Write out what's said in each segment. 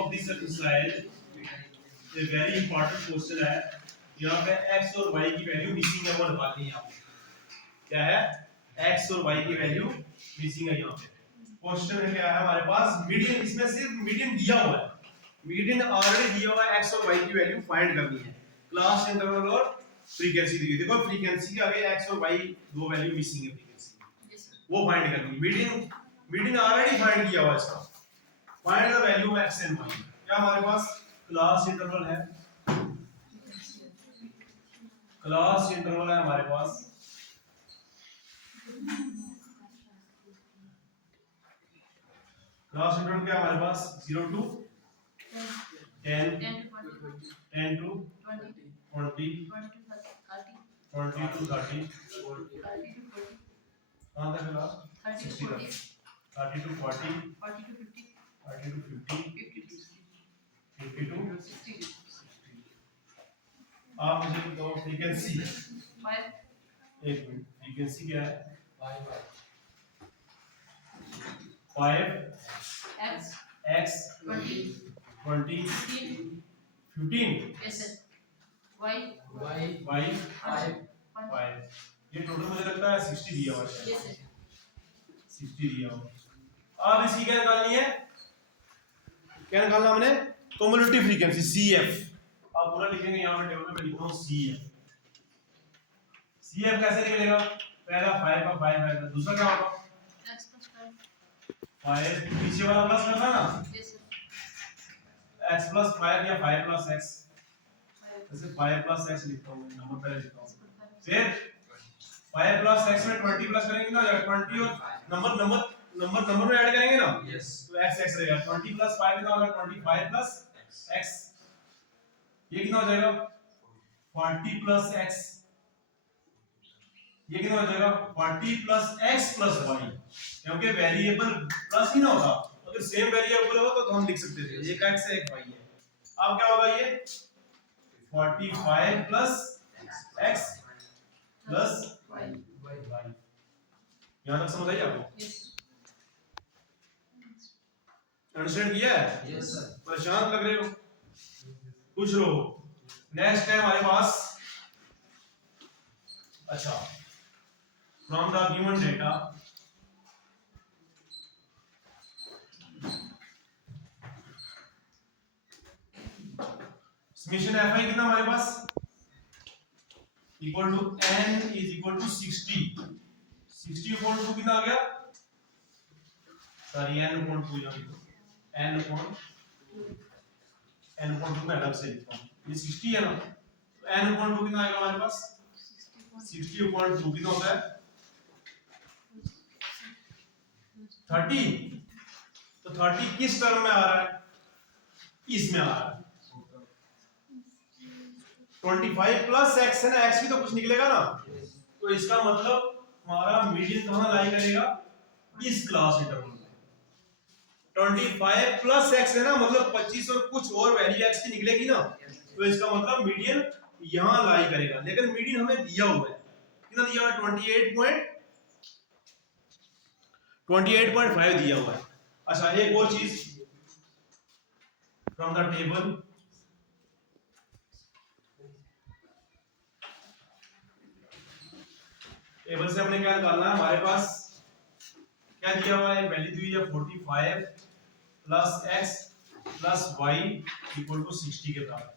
Of this exercise ये very important question है। यहाँ पे x और y की वैल्यू मिसिंग है, वो निकालनी है आपको। क्या है? x और y की वैल्यू मिसिंग है। यहाँ पे क्वेश्चन है क्या है हमारे पास, मीडियन, इसमें सिर्फ मीडियन दिया हुआ है, मीडियन ऑलरेडी दिया हुआ है, x और y की वैल्यू फाइंड करनी है। क्लास इंटरवल और फ्रीक्वेंसी दी है। देखो फ्रीक्वेंसी के आगे x और y दो वैल्यू मिसिंग है, फ्रीक्वेंसी वो फाइंड करनी है। मीडियन ऑलरेडी फाइंड किया हुआ है इसका। Find the value of x and y। क्या हमारे पास क्लास इंटरवल है, क्लास इंटरवल है हमारे पास। क्लास इंटरवल क्या हमारे पास 0 to 10, 10 to 20, 20 to 30, कहाँ तक है लास्ट 60 तक, 30 to 40, 40 to 50, 50 to 60। आप मुझे बताओ फ्रीक्वेंसी 5। एक मिनट, फ्रीक्वेंसी क्या है? 5 x 20 15 yes sir y y 5। ये टोटल मुझे लगता है 60 दिया हुआ है। yes sir 60 दिया हुआ। अब इसकी क्या निकालनी है? क्या निकालना हमने? Cumulative frequency CF। आप पूरा लिखेंगे, यहाँ पे टेबल में लिख रहा हूँ CF। CF कैसे निकलेगा? पहला 5 का 5 है, दूसरा क्या होगा? x plus 5 पीछे वाला प्लस करना ना, yes sir x plus 5 या 5 plus x, जैसे 5 plus x लिखता हूँ, नंबर पहले लिखता हूँ। फिर 5 plus x में 20 प्लस करेंगे ना, 20 और नंबर में ऐड करेंगे ना, तो x रहेगा। 20 plus 5 कितना होगा? 25 plus x। ये कितना हो जाएगा? 40 plus x। ये कितना हो जाएगा? 40 plus x plus y। क्योंकि वेरिएबल प्लस ही ना होता, अगर सेम वेरिएबल हो तो हम लिख सकते थे एक x है एक y है। अब क्या होगा? ये 45 plus x plus y। यहां तक समझ आई आपको? अंडरस्टैंड किया है? Yes sir. परेशान लग रहे हो? पूछ लो। नेक्स्ट है हमारे पास, अच्छा, from the given data summation fi कितना हमारे पास equal to n is equal to 60 equal to कितना आ गया? सॉरी n अपॉन 2 यहाँ लिखो, n अपॉन 2 में अलग से लिखता हूँ, ये 60 है ना, तो n अपॉन 2 कितना आएगा हमारे पास? 60 अपॉन 2 कितना होता है? 30। तो 30 किस टर्म में आ रहा है? इसमें आ रहा है। 25 प्लस x है ना, x भी तो कुछ निकलेगा ना, तो इसका मतलब हमारा मीडियन कहां लाई करेगा? इस क्लास इंटरवल में। 25 प्लस x है ना, मतलब 25 और कुछ और वैल्यू x की निकलेगी ना, तो इसका मतलब मीडियन यहां लाई करेगा। लेकिन मीडियन हमें दिया हुआ है, कितना दिया हुआ है? 28.5 दिया हुआ है। अच्छा, एक और चीज फ्रॉम द टेबल, टेबल से हमने क्या निकालना है? हमारे पास क्या दिया हुआ है? वैल्यू दी हुई है 45 plus x plus y equal to 60 के बराबर।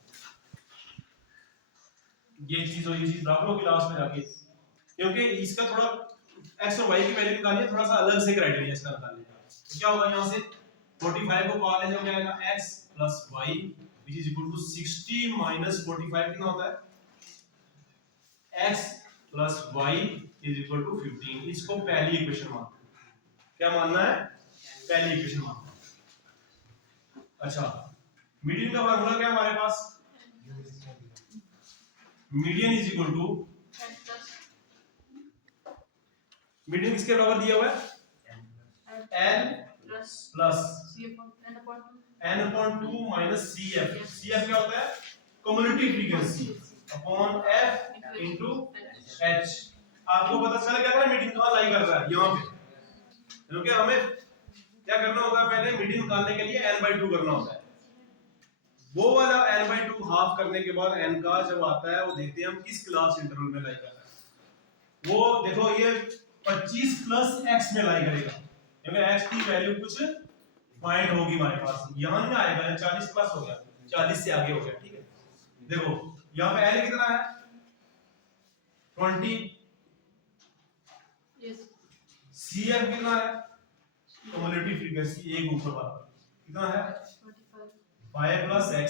ये चीज और ये चीज बराबर होगी लास्ट में जाके, क्योंकि इसका थोड़ा x और y की वैल्यू निकालनी है, थोड़ा सा अलग से क्राइटेरिया इसका निकालने का। तो क्या होगा? यहाँ से 45 को बाहर ले जाओ, क्या आएगा? x plus y which is equal to 60 minus 45 कितना होता है? x plus y is equal to 15। इसको पहली इक्वेशन मानना है। क्या मानना है? पहली इक्वेशन मानना है। अच्छा, मीडियन का फार्मूला क्या है हमारे पास? Median is equal to, median किसके बराबर दिया हुआ है? n plus n upon 2 minus cf। cf क्या होता है? Cumulative frequency upon f into h। आपको पता चल गया था मीडियन कहां लाई कर रहा है? यहां पे। क्योंकि हमें क्या करना होता है? पहले मीडियन निकालने के लिए n/2 करना होता है। वो वाला n/2 हाफ करने के बाद n का जब आता है वो देखते हैं हम किस क्लास इंटरवल में लाई करता है। वो देखो ये 25 प्लस x में लाई करेगा, क्योंकि x की वैल्यू कुछ फाइंड होगी हमारे पास, यहां नहीं आएगा, 40 प्लस हो गया, 40 से आगे हो गया, ठीक है। देखो यहां पे l कितना है 20, Yes. cf कितना है क्यूमुलेटिव फ्रीक्वेंसी एक ऊपर वाला कितना है 25. 5 प्लस x,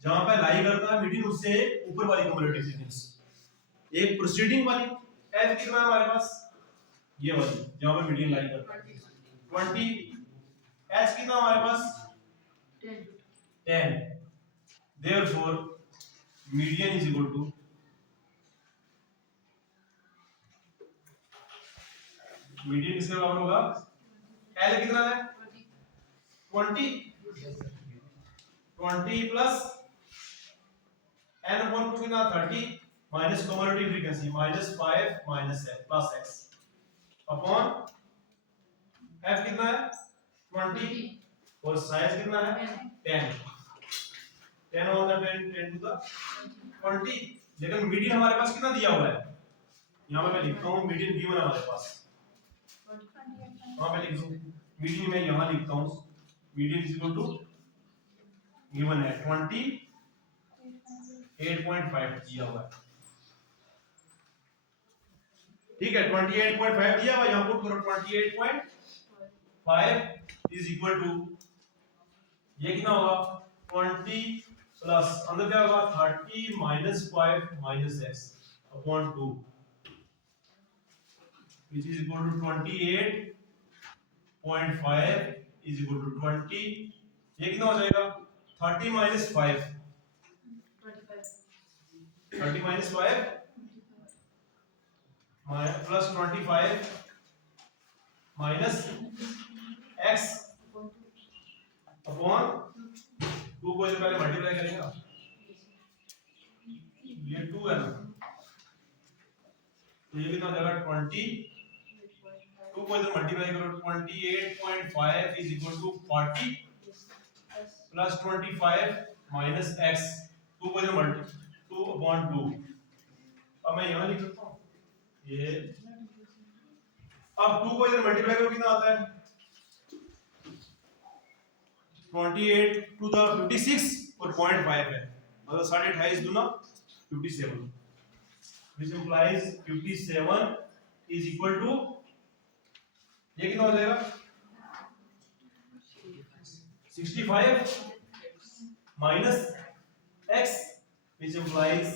जहां पे लाई करता है मीडियन उससे ऊपर वाली क्यूमुलेटिव फ्रीक्वेंसी, एक प्रोसीडिंग वाली f कितना है हमारे पास ये वाली जहां पे मीडियन लाई करता है 20, h कितना हमारे पास 10. 10, therefore median is equal to median किसके बराबर होगा l कितना है 20. 20 प्लस n अपॉन 2 कितना 30 minus cumulative frequency -5 minus f plus x upon f कितना है 20 और साइज कितना है 10, 10 ऑन द 10 टू द 20, लेकिन मीडियन हमारे पास कितना दिया हुआ है, यहां पे मैं लिखता हूं मीडियन गिवन है हमारे पास, वहां पे लिख दूं मीडियन मैं यहां लिखता हूं median is equal to given है 28.5 दिया हुआ है, ठीक है 28.5 दिया हुआ, यहां पुट करो 28.5 इज इक्वल टू ये कितना होगा 20 प्लस अंदर क्या होगा 30 minus 5 minus x upon 2 which is equal to 28.5 is equal to 20, ये कितना हो जाएगा 30 minus 5 25. 30 minus 5 plus 25 minus x upon 2 को इधर पहले मल्टीप्लाई करेंगे, ये 2 है ना, तो ये कितना हो जाएगा 20, 2 को इधर मल्टीप्लाई करो 28.5 is equal to 40 plus 25 minus x, 2 को इधर मल्टी 2 अपॉन 2, अब मैं यहां लिख सकता हूं ये, अब 2 को इधर मल्टीप्लाई करो कितना आता है 28 टू द 56 और 0.5 है, मतलब 28.5 दूना 57, which implies 57 is equal to ये कितना हो जाएगा 65 माइनस x, which implies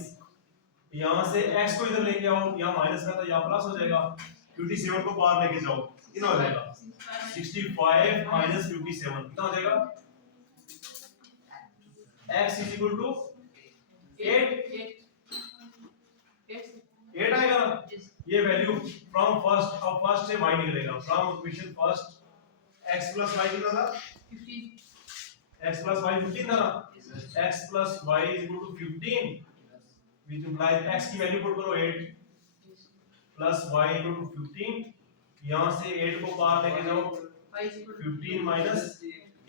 यहां से x को इधर लेके आओ, यहां माइनस का था यहां प्लस हो जाएगा, 57 को बाहर लेके जाओ कितना हो जाएगा 65 माइनस 57 कितना हो जाएगा x is equal to 8 आएगा ना, ये वैल्यू फ्रॉम फर्स्ट, अब फर्स्ट से y निकलेगा, from equation first x plus y कितना था 15. x प्लस y 15 था ना, x plus y is equal to 15 which implies x की वैल्यू पुट करो 8 प्लस y equal to 15, यहां से 8 को बाहर लेके जाओ 15 माइनस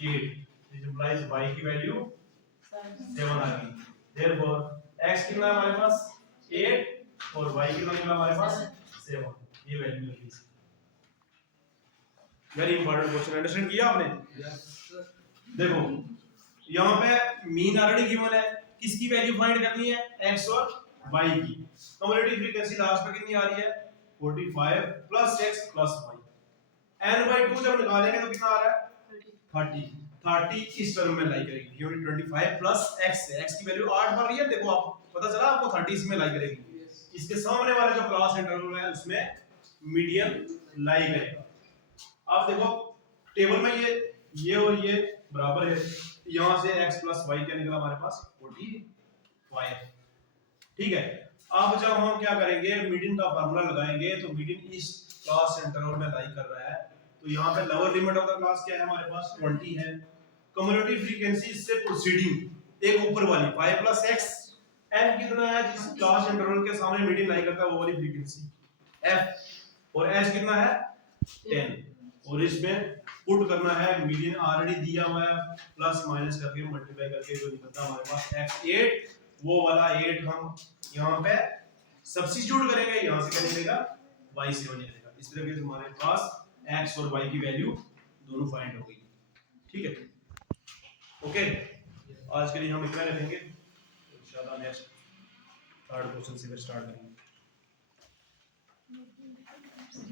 8 which implies y की वैल्यू 7 आ गई, therefore x कितना है हमारे पास 8 और y कितना निकला हमारे पास 7, ये वैल्यू है। वेरी इंपॉर्टेंट क्वेश्चन, अंडरस्टैंड किया आपने? देखो यहाँ पे मीन ऑलरेडी गिवन है, किसकी वैल्यू फाइंड करनी है x और y की, क्यूमुलेटिव फ्रीक्वेंसी लास्ट में कितनी आ रही है 45 plus x plus y, n/2 जब निकालेंगे तो कितना आ रहा है 30 इस टर्म में लाई करेगी, क्योंकि 25 प्लस x है, x की वैल्यू 8 बन रही है, देखो आप पता चला आपको 30 इसमें लाई करेगी, इसके सामने वाला जो क्लास इंटरवल है उसमें मीडियन लाई करेगा। आप देखो टेबल में ये और ये बराबर है, यहां से x प्लस y क्या निकला हमारे पास 45, ठीक है। अब जब हम क्या करेंगे मीडियन का फार्मूला लगाएंगे, तो मीडियन इस क्लास इंटरवल में लाई कर रहा है, तो यहाँ पे lower limit of the class क्या है हमारे पास 20 है, क्यूमुलेटिव फ्रीक्वेंसी इससे प्रोसीडिंग एक ऊपर वाली 5 प्लस x, f कितना है जिस क्लास इंटरवल के सामने मीडियन लाई करता है वो वाली फ्रीक्वेंसी f, और h कितना है 10, और इसमें पुट करना है, मीडियन ऑलरेडी दिया हुआ है, प्लस माइनस करके मल्टीप्लाई करके जो निकलता है हमारे पास x8, वो वाला 8 हम यहाँ पे सब्स्टिट्यूट करेंगे, यहाँ से क्या निकलेगा y7 निकलेगा। इस तरह से हमारे पास x और y की वैल्यू दोनों फाइंड हो गई। ठीक है, ओके, आज के लिए हम इतना रखेंगे, इंशाल्लाह नेक्स्ट थर्ड क्वेश्चन से स्टार्ट करेंगे।